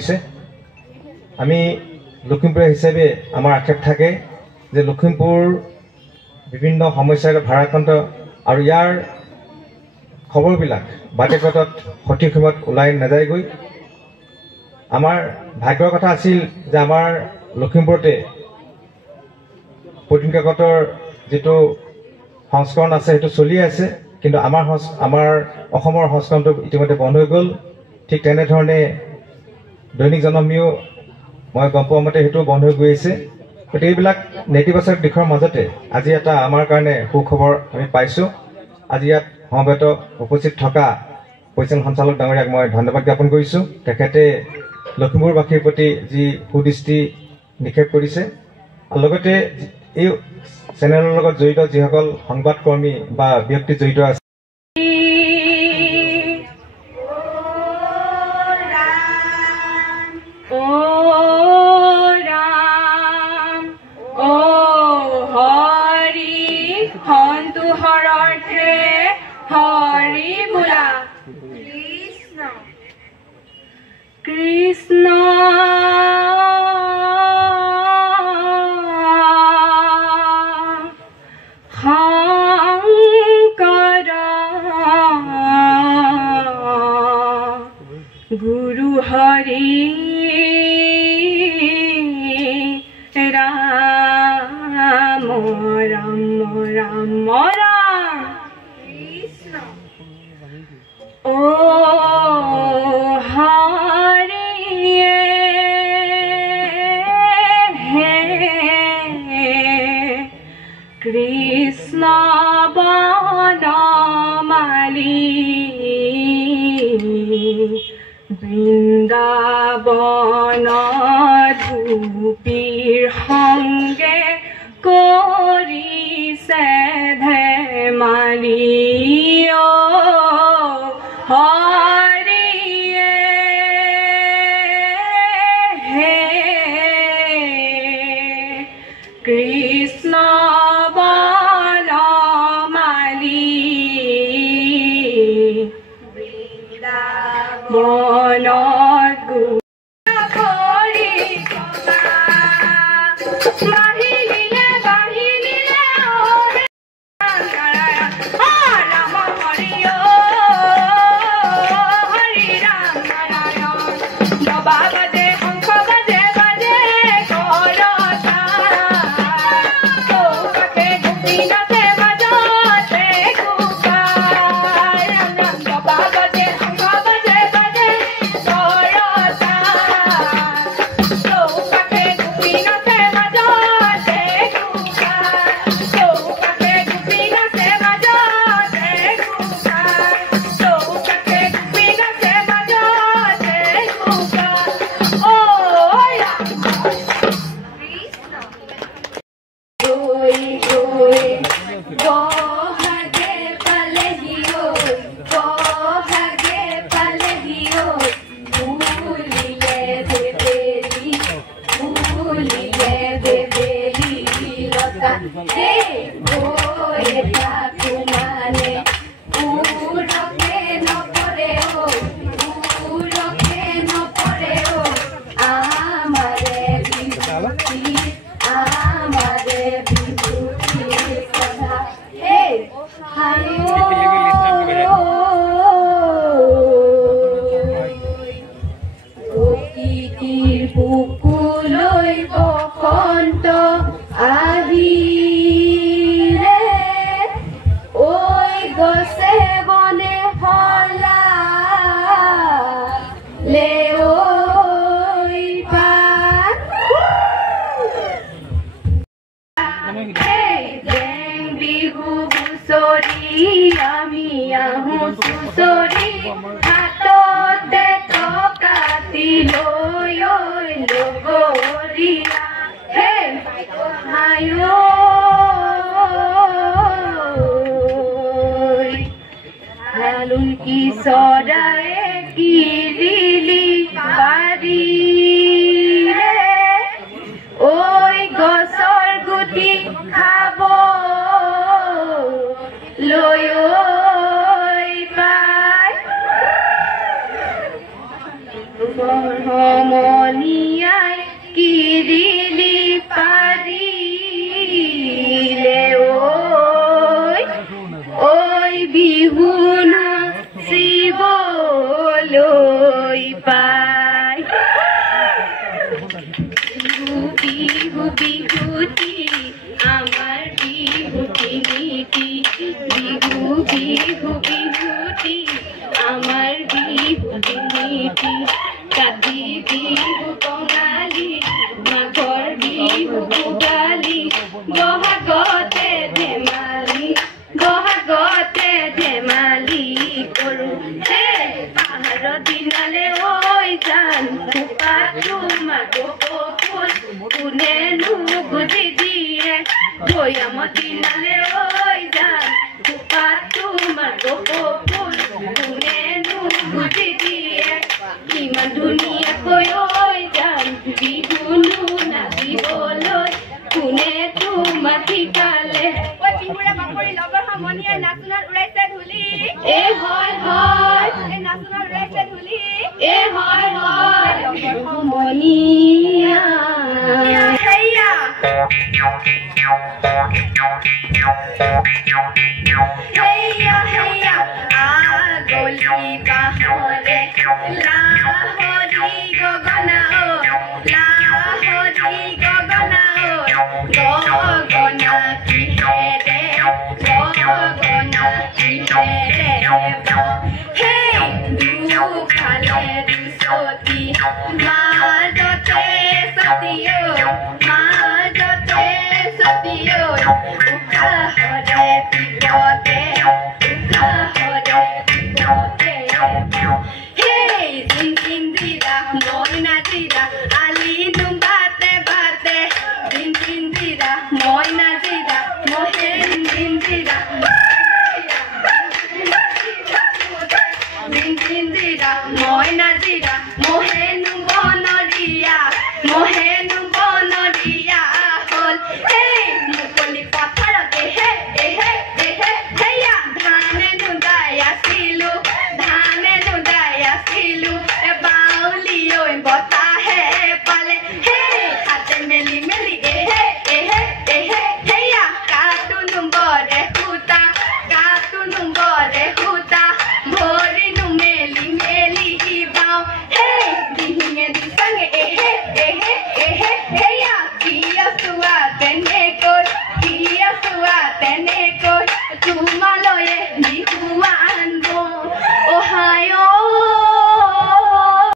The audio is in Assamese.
দিছে আমি লখিমপুৰ হিচাপে আমাৰ আক্ষেপ থাকে যে লখিমপুৰ বিভিন্ন সমস্যাৰ ভাৰাক্ৰান্ত আৰু ইয়াৰ খবৰবিলাক বাতৰিকাকতত সঠিক সময়ত ওলাই নাযায়গৈ আমাৰ ভাগ্যৰ কথা আছিল যে আমাৰ লখিমপুৰতে প্ৰতিদিন কাকতৰ যেটো সংস্কৰণ আছে সেইটো চলি আছে কিন্তু আমাৰ অসমৰ সংস্কৰণটো ইতিমধ্যে বন্ধ হৈ গ'ল ঠিক তেনে ধৰণে দৈনিক জনমীয় মই গম পোৱা মতে সেইটো বন্ধ হৈ গৈ আছে গতিকে এইবিলাক নেতিবাচক দিশৰ মাজতে আজি এটা আমাৰ কাৰণে সুখবৰ আমি পাইছোঁ আজি ইয়াত সমবেত উপস্থিত থকা পৰিচালন সঞ্চালক ডাঙৰীয়াক মই ধন্যবাদ জ্ঞাপন কৰিছোঁ তেখেতে লখিমপুৰবাসীৰ প্ৰতি যি সুদৃষ্টি নিক্ষেপ কৰিছে আৰু লগতে এই চেনেলৰ লগত জড়িত যিসকল সংবাদকৰ্মী বা ব্যক্তি জড়িত আছে কৃষ্ণ শংকৰ গুৰু হৰি ৰাম ৰাম ৰাম ৰাম কৃষ্ণ ও কৃষ্ণ বনমালী বৃন্দাবন গোপীৰ সংগে কৰিছে ধেমালি হৰিয়ে হে কৃষ্ণ সমনিয়াই কিৰিলি পাৰিলে ঐ বিহু নাচিবলৈ পাই বিহু বিহুতি আমাৰ বিহু তিনিটি বিহু বিহু বিহুতি আমাৰ বিহু তিনিটি কাতি বিহু কঙালী মাঘৰ বিহু ভোগালী বহাগতে ধেমালি কৰোঁ পাহাৰৰ দিনালে ঐ জান খোপাটো মাঘৰ কোনেনো বুজি দিয়ে ভৈয়ামৰ দিনালে ঐ জান খোপাটো মাঘৰ কোনেনো বুজি দিয়ে ইমান ধুনীয়াকৈ ঐ জান বিহুনো নাচিবলৈ কোনে তোমাক শিকালে বিহুৰে বাপৰি লগৰ সমনীয়াই নাচোনাত উৰাইছে ধূলি হয় নাচোনাত উৰাইছে ধূলি হয় লগৰ সমনীয়া হেয়া আগলি বাহৰে লাহৰি গগনা গগনা কিহেৰে দুফালে দুচতি মাজতে সতিয় উশাহৰে পিছতে জিন জিন দিৰা মইনা দিৰা